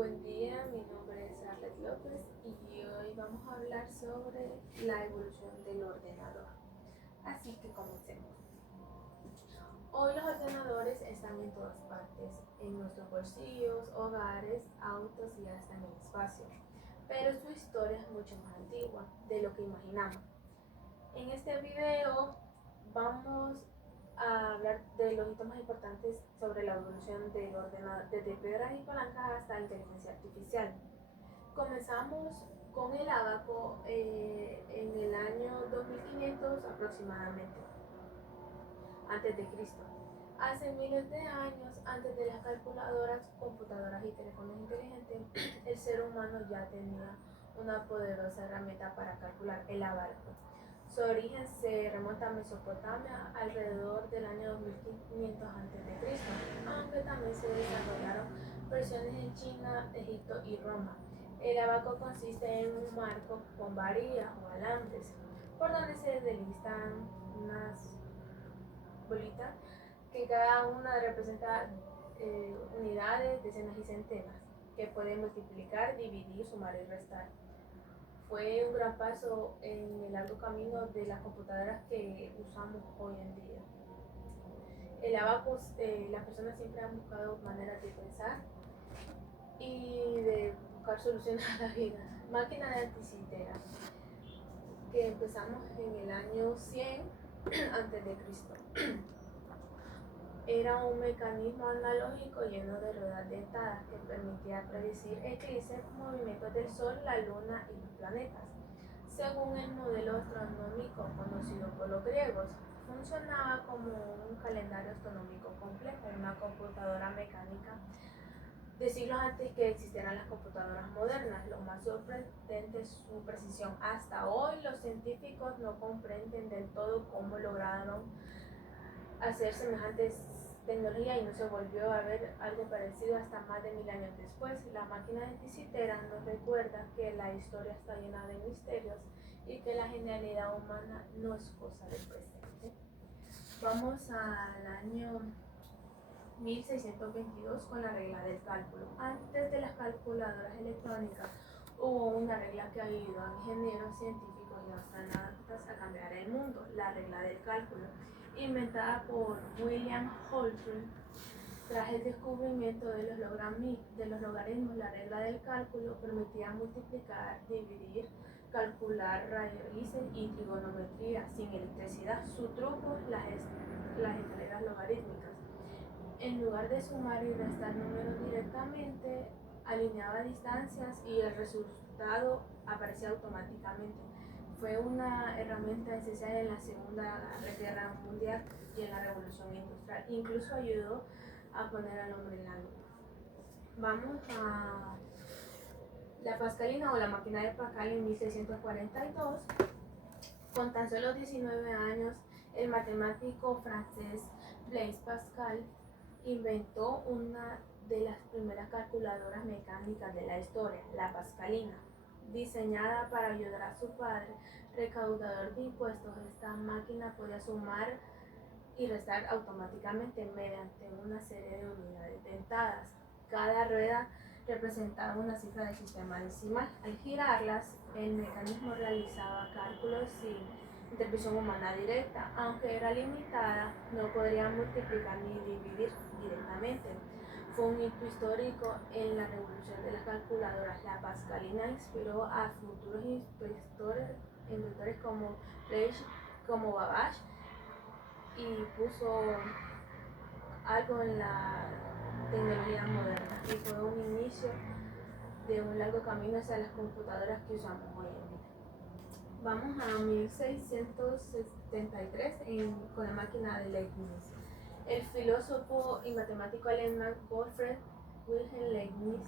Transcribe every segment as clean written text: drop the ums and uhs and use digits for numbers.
Buen día, mi nombre es Arlet López y hoy vamos a hablar sobre la evolución del ordenador. Así que comencemos. Hoy los ordenadores están en todas partes, en nuestros bolsillos, hogares, autos y hasta en el espacio. Pero su historia es mucho más antigua de lo que imaginamos. En este video vamos a hablar de los hitos más importantes sobre la evolución del ordenador, desde piedras y palancas hasta inteligencia artificial. Comenzamos con el ábaco en el año 2500 aproximadamente, antes de Cristo. Hace miles de años, antes de las calculadoras, computadoras y teléfonos inteligentes, el ser humano ya tenía una poderosa herramienta para calcular: el abaco. Su origen se remonta a Mesopotamia alrededor del año 2500 a.C., aunque también se desarrollaron versiones en China, Egipto y Roma. El abaco consiste en un marco con varillas o alambres, por donde se deslizan unas bolitas que cada una representa unidades, decenas y centenas, que pueden multiplicar, dividir, sumar y restar. Fue un gran paso en el largo camino de las computadoras que usamos hoy en día. El abaco, las personas siempre han buscado maneras de pensar y de buscar soluciones a la vida. Máquina de anticitera, que empezamos en el año 100 antes de Cristo. Era un mecanismo analógico lleno de ruedas dentadas que permitía predecir eclipses, movimientos del Sol, la Luna y los planetas. Según el modelo astronómico conocido por los griegos, funcionaba como un calendario astronómico complejo, una computadora mecánica de siglos antes que existieran las computadoras modernas. Lo más sorprendente es su precisión. Hasta hoy los científicos no comprenden del todo cómo lograron hacer semejantes tecnología y no se volvió a ver algo parecido hasta más de 1000 años después. La máquina de Anticitera nos recuerda que la historia está llena de misterios y que la genialidad humana no es cosa del presente. Vamos al año 1622 con la regla del cálculo. Antes de las calculadoras electrónicas hubo una regla que ayudó a ingenieros, científicos y astronautas a cambiar el mundo: la regla del cálculo, inventada por William Holtree. Tras el descubrimiento de los logaritmos, la regla del cálculo permitía multiplicar, dividir, calcular raíces y trigonometría sin electricidad. Su truco: las escaleras logarítmicas. En lugar de sumar y restar números directamente, alineaba distancias y el resultado aparecía automáticamente. Fue una herramienta esencial en la Segunda Guerra Mundial y en la Revolución Industrial. Incluso ayudó a poner al hombre en la luna. Vamos a la Pascalina o la máquina de Pascal en 1642. Con tan solo 19 años, el matemático francés Blaise Pascal inventó una de las primeras calculadoras mecánicas de la historia, la Pascalina. Diseñada para ayudar a su padre, recaudador de impuestos, esta máquina podía sumar y restar automáticamente mediante una serie de unidades dentadas. Cada rueda representaba una cifra del sistema decimal. Al girarlas, el mecanismo realizaba cálculos sin intervención humana directa. Aunque era limitada, no podría multiplicar ni dividir directamente. Fue un hito histórico en la revolución de las calculadoras. La Pascalina inspiró a futuros inventores como Blaise, como Babbage, y puso algo en la tecnología moderna y fue un inicio de un largo camino hacia las computadoras que usamos hoy en día. Vamos a 1673 con la máquina de Leibniz. El filósofo y matemático alemán Gottfried Wilhelm Leibniz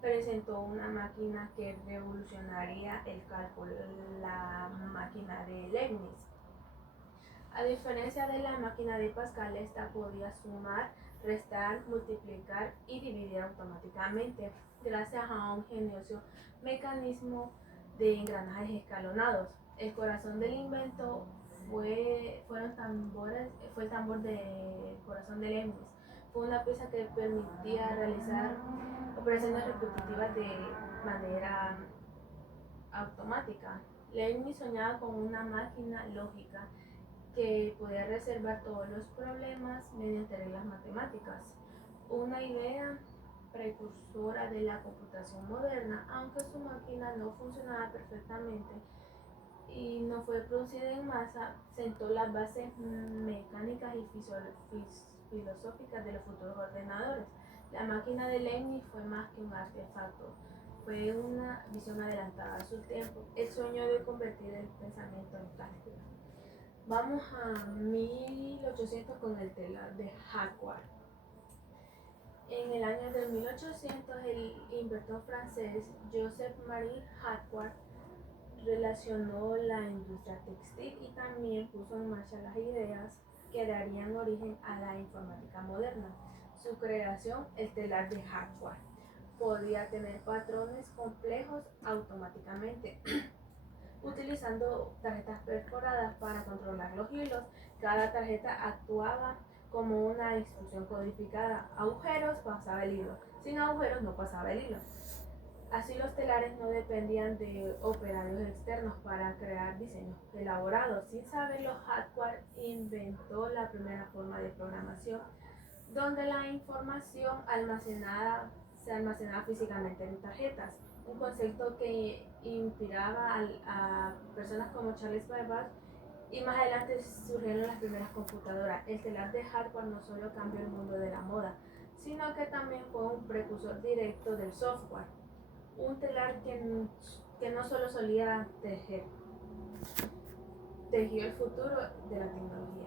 presentó una máquina que revolucionaría el cálculo, la máquina de Leibniz. A diferencia de la máquina de Pascal, esta podía sumar, restar, multiplicar y dividir automáticamente gracias a un ingenioso mecanismo de engranajes escalonados. El corazón del invento fue el tambor de corazón de Leibniz. Fue una pieza que permitía realizar operaciones repetitivas de manera automática. Leibniz soñaba con una máquina lógica que podía resolver todos los problemas mediante reglas matemáticas, una idea precursora de la computación moderna, aunque su máquina no funcionaba perfectamente y no fue producida en masa, sentó las bases mecánicas y filosóficas de los futuros ordenadores. La máquina de Leibniz fue más que un artefacto, fue una visión adelantada a su tiempo, el sueño de convertir el pensamiento en cálculo. Vamos a 1800 con el telar de Jacquard. En el año de 1800, el inventor francés Joseph-Marie Jacquard relacionó la industria textil y también puso en marcha las ideas que darían origen a la informática moderna. Su creación, el telar de Jacquard, podía tener patrones complejos automáticamente. Utilizando tarjetas perforadas para controlar los hilos, cada tarjeta actuaba como una instrucción codificada. Agujeros, pasaba el hilo. Sin agujeros no pasaba el hilo. Así los telares no dependían de operarios externos para crear diseños elaborados. Sin saberlo, Jacquard inventó la primera forma de programación donde la información se almacenaba físicamente en tarjetas, un concepto que inspiraba a personas como Charles Babbage, y más adelante surgieron las primeras computadoras. El telar de Jacquard no solo cambió el mundo de la moda, sino que también fue un precursor directo del software, un telar que no solo solía tejer, tejió el futuro de la tecnología.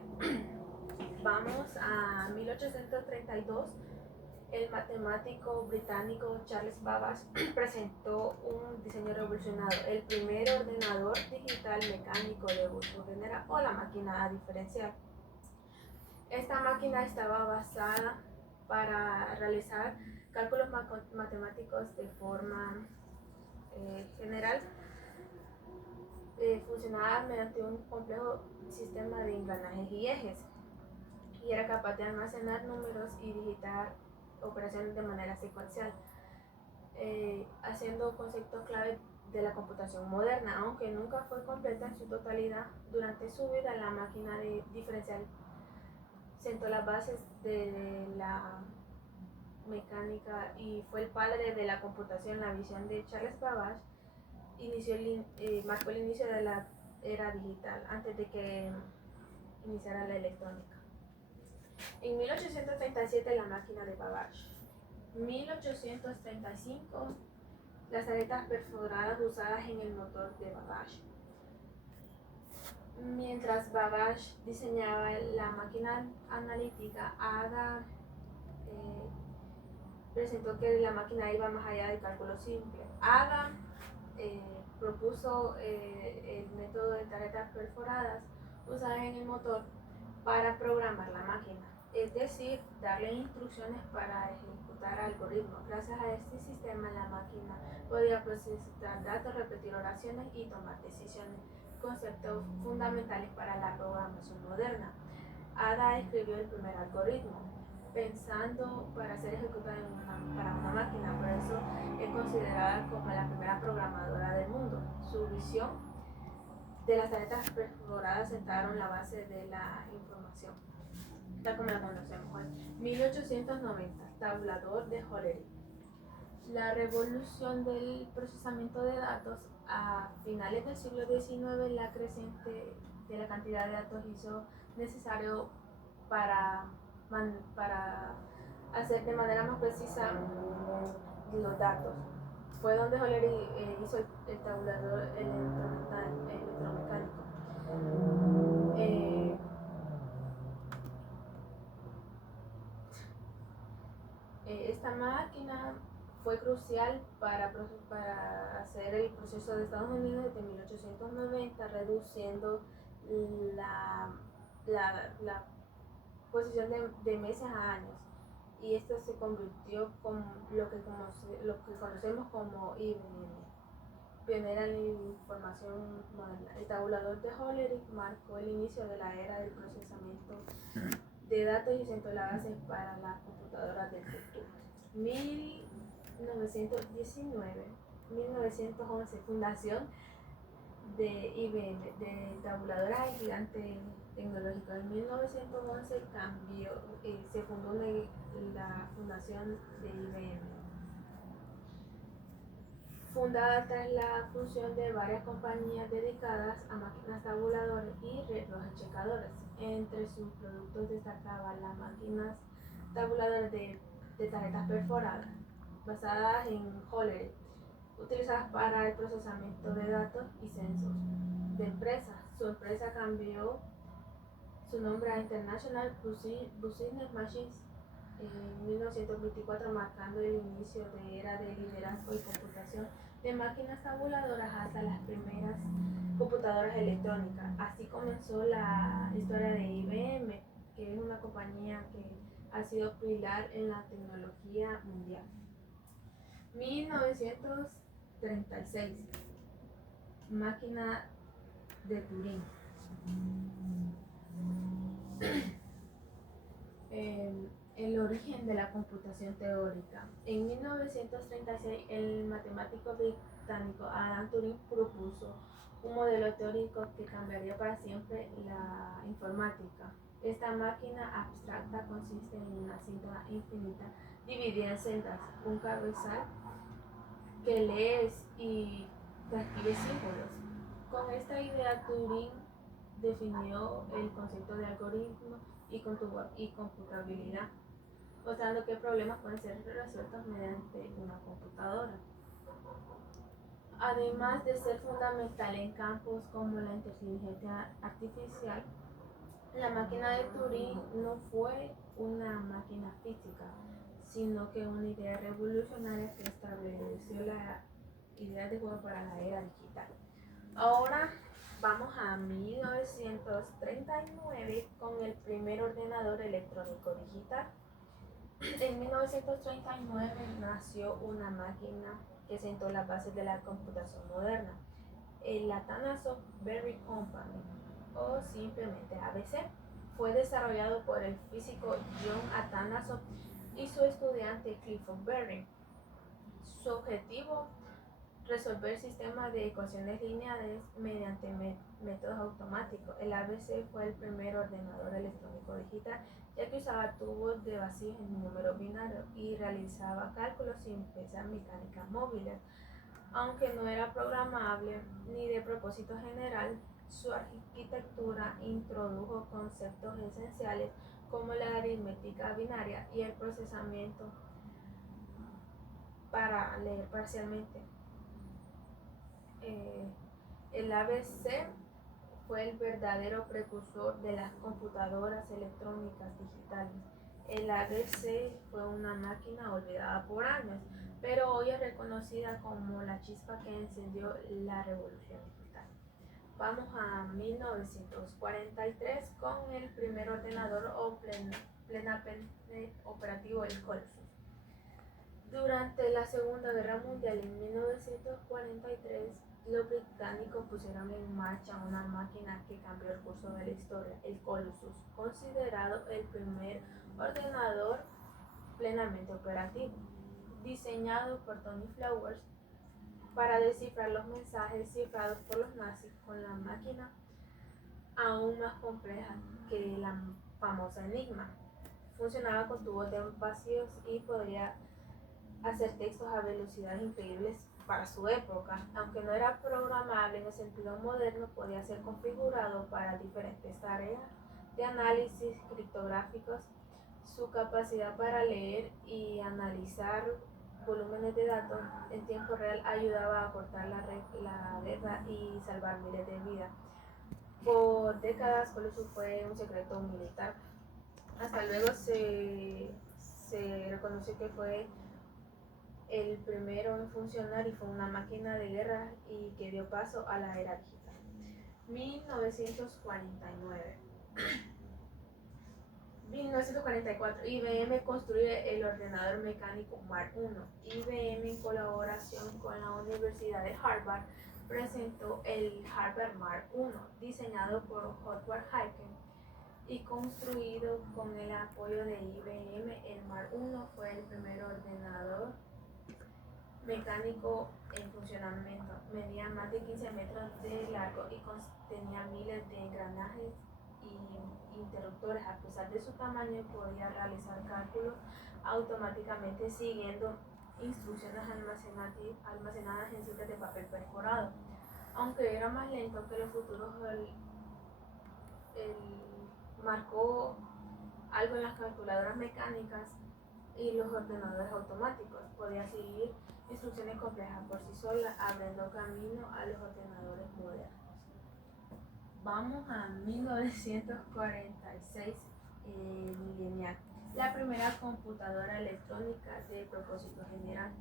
Vamos a 1832. El matemático británico Charles Babbage presentó un diseño revolucionario, el primer ordenador digital mecánico de uso general, o la máquina diferencial. Esta máquina estaba basada para realizar cálculos matemáticos de forma general. Funcionaba mediante un complejo sistema de engranajes y ejes, y era capaz de almacenar números y digitar operaciones de manera secuencial, haciendo conceptos clave de la computación moderna. Aunque nunca fue completa en su totalidad, durante su vida la máquina diferencial sentó las bases de la mecánica y fue el padre de la computación. La visión de Charles Babbage marcó el inicio de la era digital antes de que iniciara la electrónica. En 1837, la máquina de Babbage. 1835, las tarjetas perforadas usadas en el motor de Babbage. Mientras Babbage diseñaba la máquina analítica, Ada presentó que la máquina iba más allá del cálculo simple. Ada propuso el método de tarjetas perforadas usadas en el motor para programar la máquina, es decir, darle instrucciones para ejecutar algoritmos. Gracias a este sistema, la máquina podía procesar datos, repetir oraciones y tomar decisiones, conceptos fundamentales para la programación moderna. Ada escribió el primer algoritmo pensando para ser ejecutada para una máquina, por eso es considerada como la primera programadora del mundo. Su visión de las tarjetas perforadas sentaron la base de la información, tal como la conocemos hoy. 1890, tabulador de Hollerith. La revolución del procesamiento de datos a finales del siglo XIX, la creciente de la cantidad de datos hizo necesario para hacer de manera más precisa los datos. Fue donde Hollerith hizo el tabulador electromecánico. Esta máquina fue crucial para hacer el proceso de Estados Unidos desde 1890, reduciendo la posición de meses a años, y esto se convirtió con lo que conocemos como IBM, pionera en la información moderna. El tabulador de Hollerith marcó el inicio de la era del procesamiento de datos y sentó la base para las computadoras del futuro. 1919, 1911, fundación de IBM, de tabuladora y gigante tecnológico. En 1911 cambió, se fundó la fundación de IBM, fundada tras la fusión de varias compañías dedicadas a máquinas tabuladoras y relojes checadores. Entre sus productos destacaban las máquinas tabuladoras de tarjetas perforadas, basadas en Hollerith, utilizadas para el procesamiento de datos y censos de empresas. Su empresa cambió su nombre a International Business Machines en 1924, marcando el inicio de era de liderazgo y computación de máquinas tabuladoras hasta las primeras computadoras electrónicas. Así comenzó la historia de IBM, que es una compañía que ha sido pilar en la tecnología mundial. 1936, máquina de Turing. El origen de la computación teórica. En 1936, el matemático británico Alan Turing propuso un modelo teórico que cambiaría para siempre la informática. Esta máquina abstracta consiste en una cinta infinita dividida en celdas, un cabezal que lees y que escribe símbolos. Con esta idea, Turing definió el concepto de algoritmo y computabilidad, mostrando que problemas pueden ser resueltos mediante una computadora. Además de ser fundamental en campos como la inteligencia artificial, la máquina de Turing no fue una máquina física, sino que una idea revolucionaria que estableció la idea de juego para la era digital. Ahora vamos a 1939 con el primer ordenador electrónico digital. En 1939 nació una máquina que sentó las bases de la computación moderna, el Atanasoff Berry Company, o simplemente ABC. Fue desarrollado por el físico John Atanasoff y su estudiante Clifford Berry. Su objetivo: resolver sistemas de ecuaciones lineales mediante métodos automáticos. El ABC fue el primer ordenador electrónico digital, ya que usaba tubos de vacío en números binarios y realizaba cálculos sin piezas mecánicas móviles. Aunque no era programable ni de propósito general, su arquitectura introdujo conceptos esenciales como la aritmética binaria y el procesamiento para leer parcialmente. El ABC fue el verdadero precursor de las computadoras electrónicas digitales. El ABC fue una máquina olvidada por años, pero hoy es reconocida como la chispa que encendió la revolución digital. Vamos a 1943 con el primer ordenador plenamente operativo, el Colossus. Durante la Segunda Guerra Mundial, en 1943, los británicos pusieron en marcha una máquina que cambió el curso de la historia, el Colossus, considerado el primer ordenador plenamente operativo. Diseñado por Tony Flowers para descifrar los mensajes cifrados por los nazis, con la máquina aún más compleja que la famosa Enigma. Funcionaba con tubos de vacíos y podría hacer textos a velocidades increíbles para su época. Aunque no era programable en el sentido moderno, podía ser configurado para diferentes tareas de análisis criptográficos. Su capacidad para leer y analizar volúmenes de datos en tiempo real ayudaba a cortar la guerra y salvar miles de vidas. Por décadas, Colossus fue un secreto militar. Hasta luego se reconoció que fue el primero en funcionar y fue una máquina de guerra y que dio paso a la era digital. 1949. 1944, IBM construye el ordenador mecánico Mark I. IBM, en colaboración con la Universidad de Harvard, presentó el Harvard Mark I, diseñado por Howard Aiken y construido con el apoyo de IBM. El Mark I fue el primer ordenador mecánico en funcionamiento. Medía más de 15 metros de largo y contenía miles de engranajes y interruptores. A pesar de su tamaño, podía realizar cálculos automáticamente siguiendo instrucciones almacenadas en cintas de papel perforado. Aunque era más lento que los futuros, marcó algo en las calculadoras mecánicas y los ordenadores automáticos. Podía seguir instrucciones complejas por sí sola, abriendo camino a los ordenadores modernos. Vamos a 1946, ENIAC, la primera computadora electrónica de propósito general.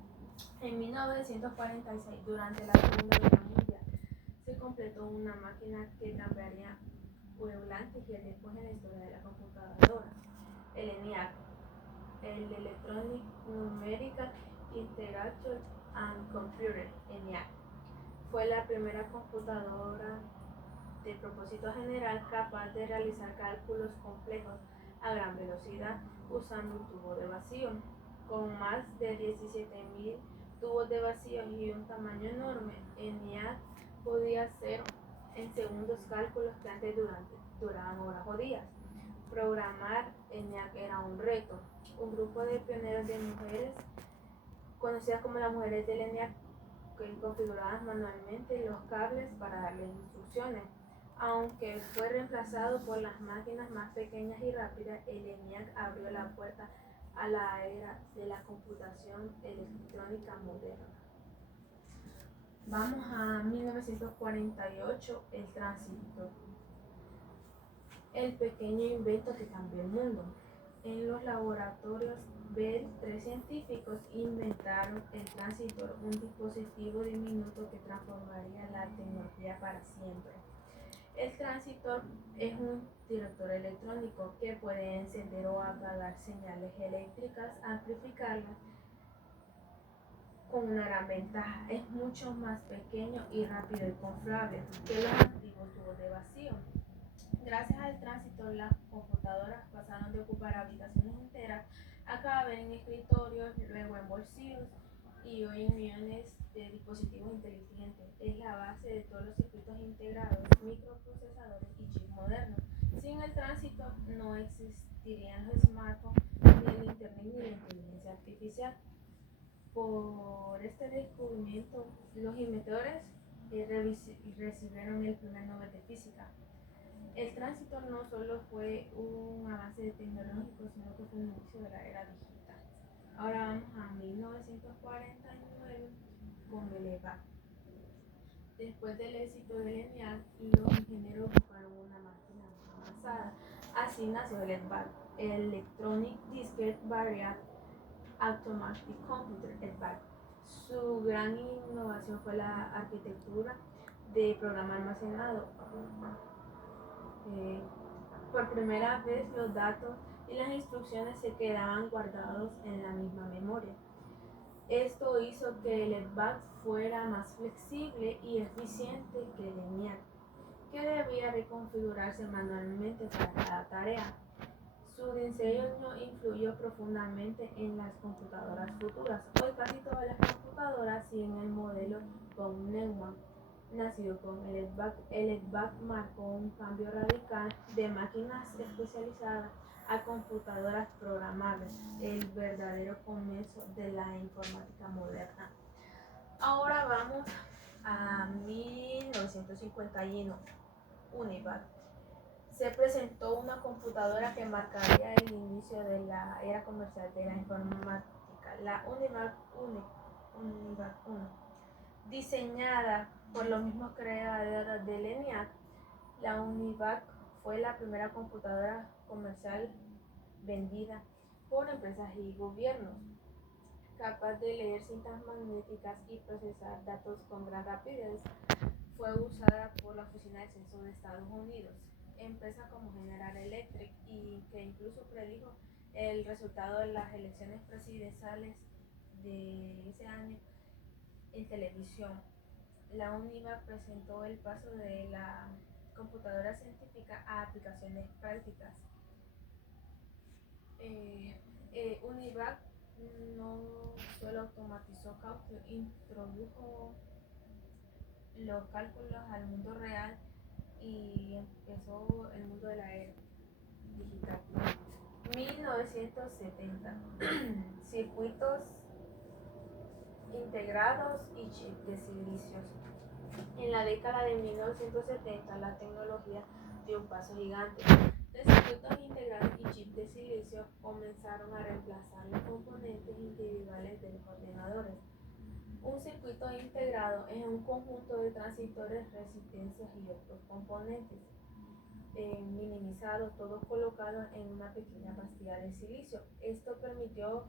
En 1946, durante la Segunda Guerra Mundial, se completó una máquina que cambiaría el antes y el después en la historia de la computadora. El ENIAC, el Electronic Numerical Integration and Computer, ENIAC, fue la primera computadora de propósito general capaz de realizar cálculos complejos a gran velocidad usando un tubo de vacío. Con más de 17.000 tubos de vacío y un tamaño enorme, ENIAC podía hacer en segundos cálculos que antes duraban horas o días. Programar ENIAC era un reto. Un grupo de pioneros de mujeres, conocidas como las mujeres del ENIAC, que configuraban manualmente los cables para darles instrucciones. Aunque fue reemplazado por las máquinas más pequeñas y rápidas, el ENIAC abrió la puerta a la era de la computación electrónica moderna. Vamos a 1948, el transistor, el pequeño invento que cambió el mundo. En los laboratorios Bell, 3 científicos inventaron el transistor, un dispositivo diminuto que transformaría la tecnología para siempre. El transistor es un director electrónico que puede encender o apagar señales eléctricas, amplificarlas. Con una gran ventaja, es mucho más pequeño y rápido y confiable que los antiguos tubos de vacío. Gracias al transistor, las computadoras pasaron de ocupar habitaciones enteras a caber en escritorios, luego en bolsillos y hoy en millones de dispositivos inteligentes. Es la base de todos los circuitos integrados, microprocesadores y chips modernos. Sin el transistor no existirían los smartphones, ni el internet ni la inteligencia artificial. Por este descubrimiento, los inventores recibieron el primer Nobel de Física. El transistor no solo fue un avance tecnológico, sino que fue un inicio de la era digital. Ahora vamos a 1949 con el EVAC. Después del éxito del ENIAC, los ingenieros buscaron una máquina más avanzada. Así nació el EVAC, el Electronic Discrete Variable Automatic Computer, EVAC. Su gran innovación fue la arquitectura de programa almacenado. Por primera vez los datos y las instrucciones se quedaban guardados en la misma memoria. Esto hizo que el EVAC fuera más flexible y eficiente que el ENIAC, que debía reconfigurarse manualmente para cada tarea. Su diseño influyó profundamente en las computadoras futuras. Hoy casi todas las computadoras siguen el modelo von Neumann, nacido con el EVAC. El EVAC marcó un cambio radical de máquinas especializadas a computadoras programables, el verdadero comienzo de la informática moderna. Ahora vamos a 1951, UNIVAC. Se presentó una computadora que marcaría el inicio de la era comercial de la informática, la UNIVAC 1. Diseñada por los mismos creadores del ENIAC, la UNIVAC fue la primera computadora comercial vendida por empresas y gobiernos, capaz de leer cintas magnéticas y procesar datos con gran rapidez. Fue usada por la Oficina del Censo de Estados Unidos, empresas como General Electric, y que incluso predijo el resultado de las elecciones presidenciales de ese año en televisión. La UNIVAC presentó el paso de la computadora científica a aplicaciones prácticas. UNIVAC no solo automatizó cálculo, introdujo los cálculos al mundo real y empezó el mundo de la era digital. 1970. Circuitos integrados y chip de silicios. En la década de 1970 la tecnología dio un paso gigante. Los circuitos integrados y chips de silicio comenzaron a reemplazar los componentes individuales de los ordenadores. Un circuito integrado es un conjunto de transistores, resistencias y otros componentes minimizados, todos colocados en una pequeña pastilla de silicio. Esto permitió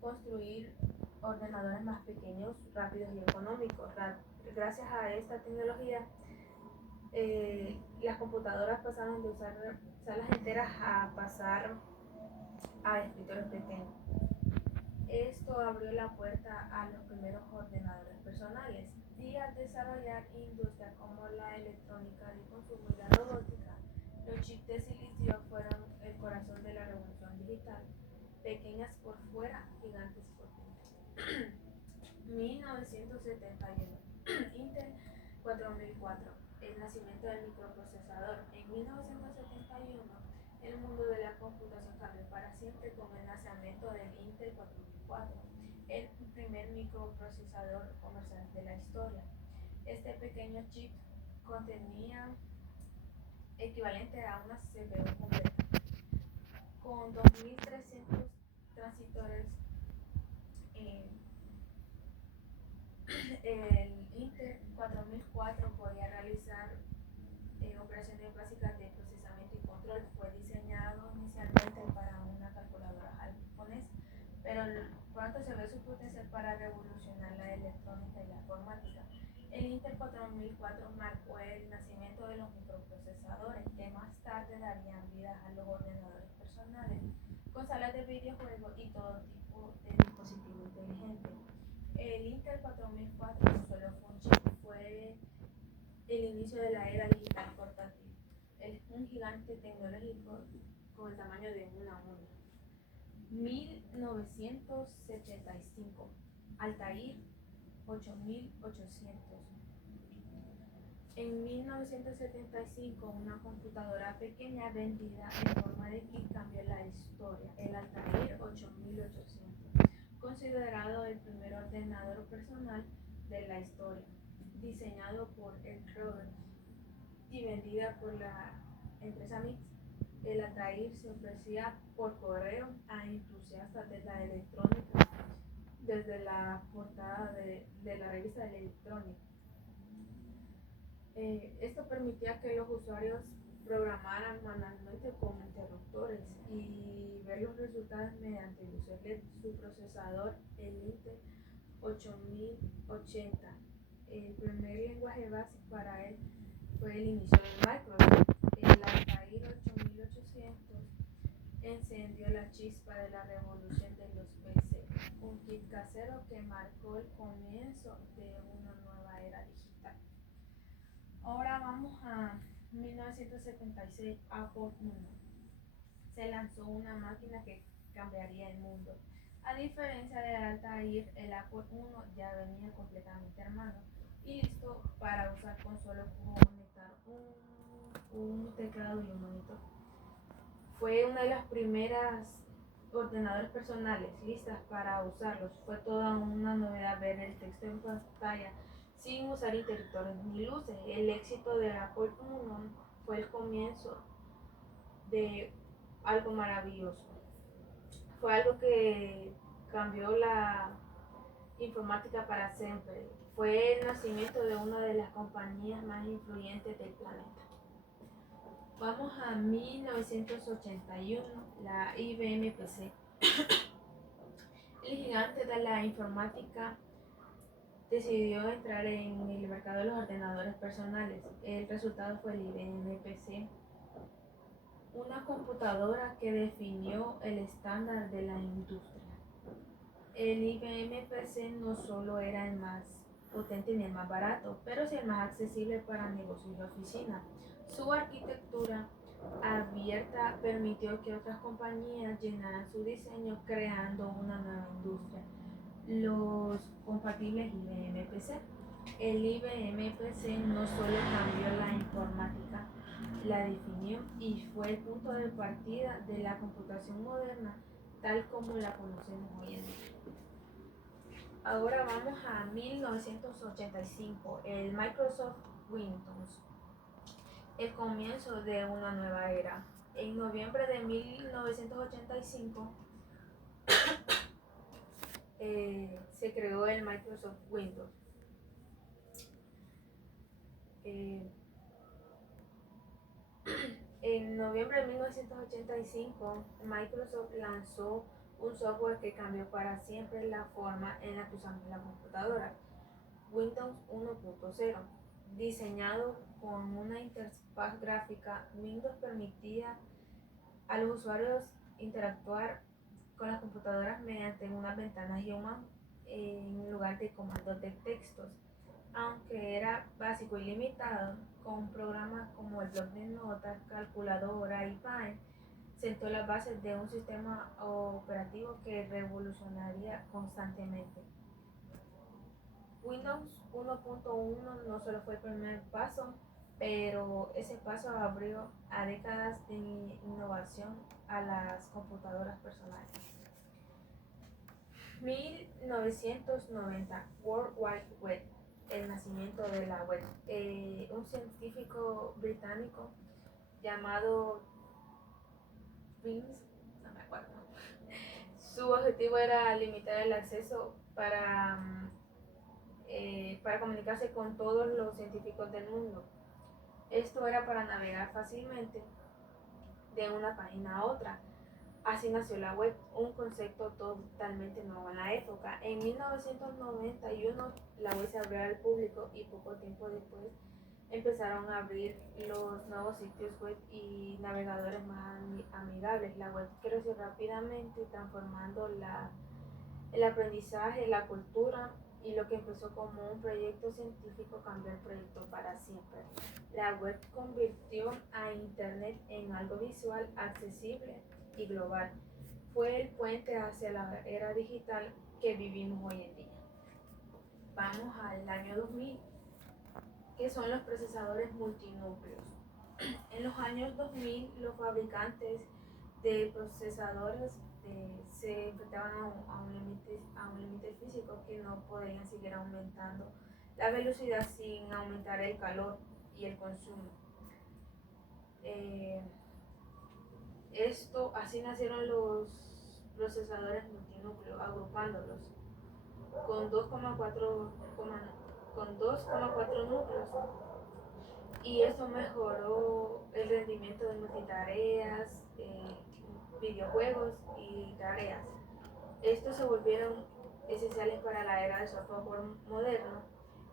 construir ordenadores más pequeños, rápidos y económicos. Gracias a esta tecnología, las computadoras pasaron de usar salas enteras a pasar a escritorios pequeños. Esto abrió la puerta a los primeros ordenadores personales y al desarrollar industrias como la electrónica de consumo y la robótica, los chips de silicio fueron el corazón de la revolución digital, pequeñas por fuera, gigantes por dentro. 1971. Intel 4004. El nacimiento del microprocesador. En 1971, el mundo de la computación cambió para siempre con el nacimiento del Intel 4004, el primer microprocesador comercial de la historia. Este pequeño chip contenía equivalente a una CPU completa, con 2300 transistores. El Intel 4004 podía realizar operaciones básicas de procesamiento y control. Fue diseñado inicialmente para una calculadora japonesa, pero pronto se ve su potencial para revolucionar la electrónica y la informática. El Intel 4004 marcó el nacimiento de los microprocesadores, que más tarde darían vida a los ordenadores personales, con salas de videojuegos y todo tipo de dispositivos inteligentes. El Intel 4004 no solo fue un chip, fue el inicio de la era digital portátil. Es un gigante tecnológico con el tamaño de una uña. 1975. Altair 8800. En 1975, una computadora pequeña vendida en forma de kit cambió la historia. El Altair 8800, considerado el primer ordenador personal de la historia, diseñado por Ed Roberts y vendida por la empresa MIT. El Altair se ofrecía por correo a entusiastas de la electrónica desde la portada de la revista Electronic. Esto permitía que los usuarios programaran manualmente con interruptores y ver los resultados mediante luces LED. Su procesador, el Intel 8080. El primer lenguaje básico para él fue el inicio de Microsoft. El Altair 8800 encendió la chispa de la revolución de los PC, un kit casero que marcó el comienzo de una nueva era digital. Ahora vamos a 1976, Apple I. Se lanzó una máquina que cambiaría el mundo. A diferencia del Altair, el Apple I ya venía completamente armado y listo para usar con solo conectar un teclado y un monitor. Fue una de las primeras ordenadores personales listas para usarlos. Fue toda una novedad ver el texto en pantalla sin usar interruptores ni luces. El éxito de Apple I fue el comienzo de algo maravilloso. Fue algo que cambió la informática para siempre. Fue el nacimiento de una de las compañías más influyentes del planeta. Vamos a 1981, la IBM PC. El gigante de la informática decidió entrar en el mercado de los ordenadores personales. El resultado fue el IBM PC, una computadora que definió el estándar de la industria. El IBM PC no solo era el más potente ni el más barato, pero sí el más accesible para negocios de oficina. Su arquitectura abierta permitió que otras compañías llenaran su diseño creando una nueva industria, los compatibles IBM PC. El IBM PC no solo cambió la informática, la definió y fue el punto de partida de la computación moderna tal como la conocemos hoy en día. Ahora vamos a 1985, el Microsoft Windows, el comienzo de una nueva era. En noviembre de 1985 se creó el Microsoft Windows. En noviembre de 1985, Microsoft lanzó un software que cambió para siempre la forma en la que usamos la computadora, Windows 1.0. Diseñado con una interfaz gráfica, Windows permitía a los usuarios interactuar con las computadoras mediante unas ventanas human en lugar de comandos de textos. Aunque era básico y limitado, con programas como el bloc de notas, calculadora y Paint, sentó las bases de un sistema operativo que revolucionaría constantemente. Windows 1.1 no solo fue el primer paso, pero ese paso abrió a décadas de innovación a las computadoras personales. 1990, World Wide Web, el nacimiento de la web. Un científico británico llamado Vince, no me acuerdo, su objetivo era limitar el acceso para comunicarse con todos los científicos del mundo. Esto era para navegar fácilmente de una página a otra. Así nació la web, un concepto totalmente nuevo en la época. En 1991 la web se abrió al público y poco tiempo después empezaron a abrir los nuevos sitios web y navegadores más amigables. La web creció rápidamente, transformando el aprendizaje, la cultura, y lo que empezó como un proyecto científico cambió el proyecto para siempre. La web convirtió a Internet en algo visual, accesible y global. Fue el puente hacia la era digital que vivimos hoy en día. Vamos al año 2000, que son los procesadores multinúcleos. En los años 2000, los fabricantes de procesadores se enfrentaban a un límite físico, que no podían seguir aumentando la velocidad sin aumentar el calor y el consumo. Así nacieron los procesadores multinúcleo, agrupándolos con 2,4 núcleos, y eso mejoró el rendimiento de multitareas, videojuegos y tareas. Estos se volvieron esenciales para la era del software moderno.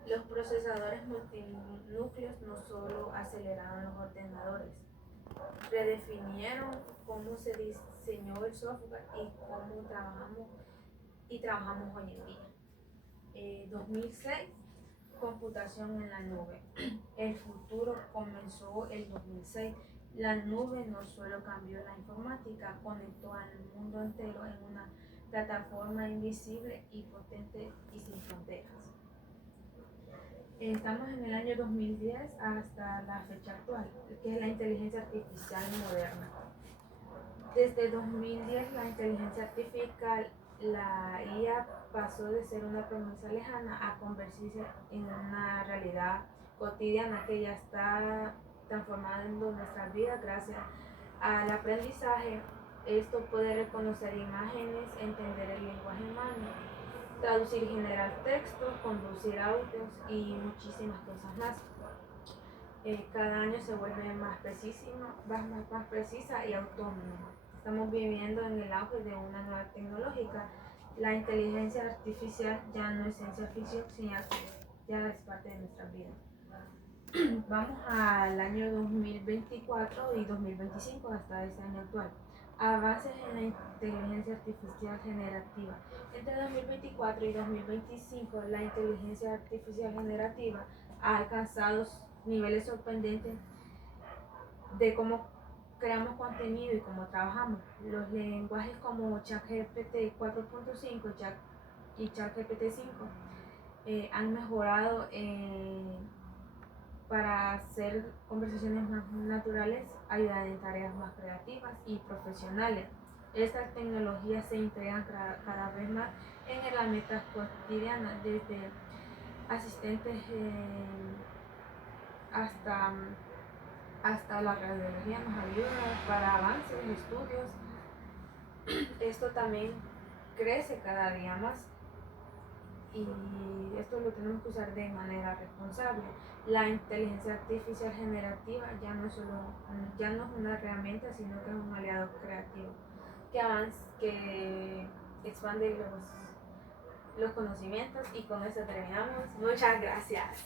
Los procesadores multinúcleos no solo aceleraron los ordenadores, redefinieron cómo se diseñó el software y cómo trabajamos hoy en día. 2006, computación en la nube. El futuro comenzó el 2006. La nube no solo cambió la informática, conectó al mundo entero en una plataforma invisible y potente y sin fronteras. Estamos en el año 2010 hasta la fecha actual, que es la inteligencia artificial moderna. Desde 2010 la inteligencia artificial, la IA, pasó de ser una promesa lejana a convertirse en una realidad cotidiana que ya está transformando nuestras vidas gracias al aprendizaje. Esto puede reconocer imágenes, entender el lenguaje humano, traducir y generar textos, conducir audios y muchísimas cosas más. Cada año se vuelve más precisa y autónoma. Estamos viviendo en el auge de una nueva tecnológica. La inteligencia artificial ya no es ciencia ficción, sino que ya es parte de nuestra vida. Vamos al año 2024 y 2025 hasta este año actual. Avances en la inteligencia artificial generativa. Entre 2024 y 2025, la inteligencia artificial generativa ha alcanzado niveles sorprendentes de cómo creamos contenido y cómo trabajamos. Los lenguajes como ChatGPT 4.5 y ChatGPT 5 han mejorado para hacer conversaciones más naturales, ayudan en tareas más creativas y profesionales. Estas tecnologías se integran cada vez más en herramientas cotidianas, desde asistentes hasta, hasta la radiología nos ayuda para avances y estudios. Esto también crece cada día más y esto lo tenemos que usar de manera responsable. La inteligencia artificial generativa ya no es una herramienta, sino que es un aliado creativo que expande los conocimientos. Y con eso terminamos. Muchas gracias.